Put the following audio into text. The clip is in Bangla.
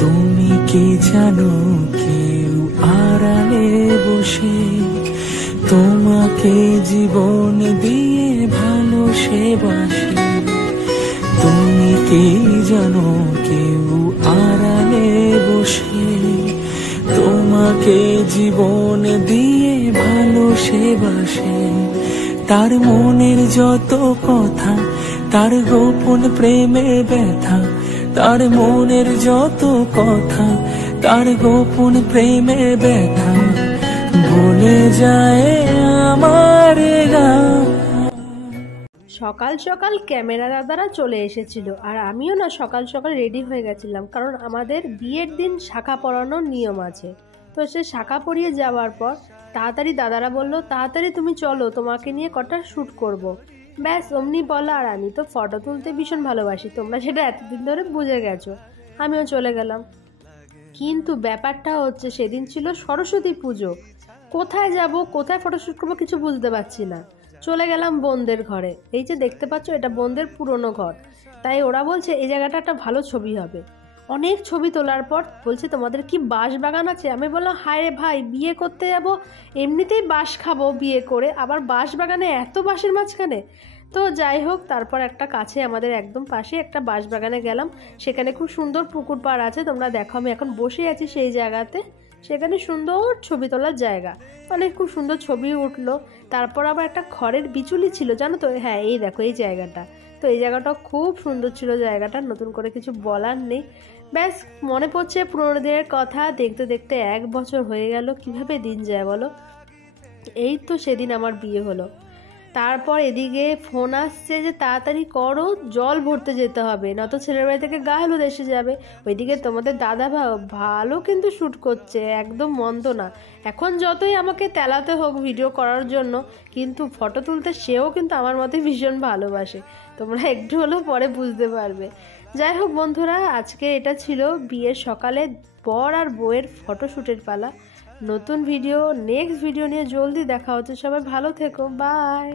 তুমি কি জানো কেউ আড়ালে বসে তোমাকে জীবন দিয়ে ভালোবাসে। তুমি কি জানো কেউ আড়ালে বসে তোমাকে জীবন দিয়ে ভালোবাসে। তার মনের যত কথা, তার গোপন প্রেমের ব্যথা, তার মনের যত কথা, তার গোপন প্রেমের ব্যথা বলে যায় আমার গান। সকাল সকাল ক্যামেরা দাদারা চলে এসেছিল, আর আমিও না সকাল সকাল রেডি হয়ে গেছিলাম, কারণ আমাদের বিয়ের দিন শাখা পরানোর নিয়ম আছে। তো সে শাখা পরিয়ে যাওয়ার পর তাড়াতাড়ি দাদারা বললো, তাড়াতাড়ি তুমি চলো, তোমাকে নিয়ে কটা শ্যুট করব। ব্যাস অমনি বলা, আর আমি তো ফটো তুলতে ভীষণ ভালোবাসি, তোমরা সেটা এতদিন ধরে বুঝে গেছো। আমিও চলে গেলাম। কিন্তু ব্যাপারটা হচ্ছে সেদিন ছিল সরস্বতী পুজো। কোথায় যাব, কোথায় ফটোশ্যুট করবো কিছু বুঝতে পারছি না। চলে গেলাম বোনদের ঘরে। এই যে দেখতে পাচ্ছ, এটা বোনদের পুরনো ঘর। তাই ওরা বলছে এই জায়গাটা একটা ভালো ছবি হবে। অনেক ছবি তোলার পর বলছে, তোমাদের কি বাঁশ বাগান আছে? আমি বললাম, হায় রে ভাই, বিয়ে করতে যাব, এমনিতেই বাঁশ খাবো বিয়ে করে, আবার বাঁশ বাগানে, এত বাঁশের মাঝখানে। তো যাই হোক, তারপর একটা কাছে আমাদের একদম পাশে একটা বাঁশ বাগানে গেলাম। সেখানে খুব সুন্দর পুকুর পাড় আছে, তোমরা দেখো আমি এখন বসে আছি সেই জায়গাতে। সেখানে সুন্দর ছবি তোলার জায়গা, মানে খুব সুন্দর ছবি উঠলো। তারপর আবার একটা খড়ের বিচুলি ছিল, জানো তো? হ্যাঁ, এই দেখো এই জায়গাটা। তো এই জায়গাটাও খুব সুন্দর ছিল, জায়গাটা নতুন করে কিছু বলার নেই। ব্যাস মনে পড়ছে পুরোনো দিনের কথা। দেখতে দেখতে 1 বছর হয়ে গেল, কিভাবে দিন যায় বলো। এই তো সেদিন আমার বিয়ে হলো। তারপর এদিকে ফোন আসছে যে তাড়াতাড়ি করো, জল ভরতে যেতে হবে, নয়তো ছেলের বাড়ি থেকে গা হলুদ এসে যাবে। ওইদিকে তোমাদের দাদা ভালো কিন্তু শ্যুট করছে, একদম মন্দ না। এখন যতই আমাকে তেলাতে হোক ভিডিও করার জন্য, কিন্তু ফটো তুলতে সেও কিন্তু আমার মতে ভীষণ ভালোবাসে। তোমরা একটু হলেও পরে বুঝতে পারবে। যাই হোক বন্ধুরা, আজকে এটা ছিল বিয়ের সকালে বর আর বউয়ের ফটোশ্যুটের পালা। নতুন ভিডিও, নেক্সট ভিডিও নিয়ে জলদি দেখা হচ্ছে। সবাই ভালো থেকো, বাই।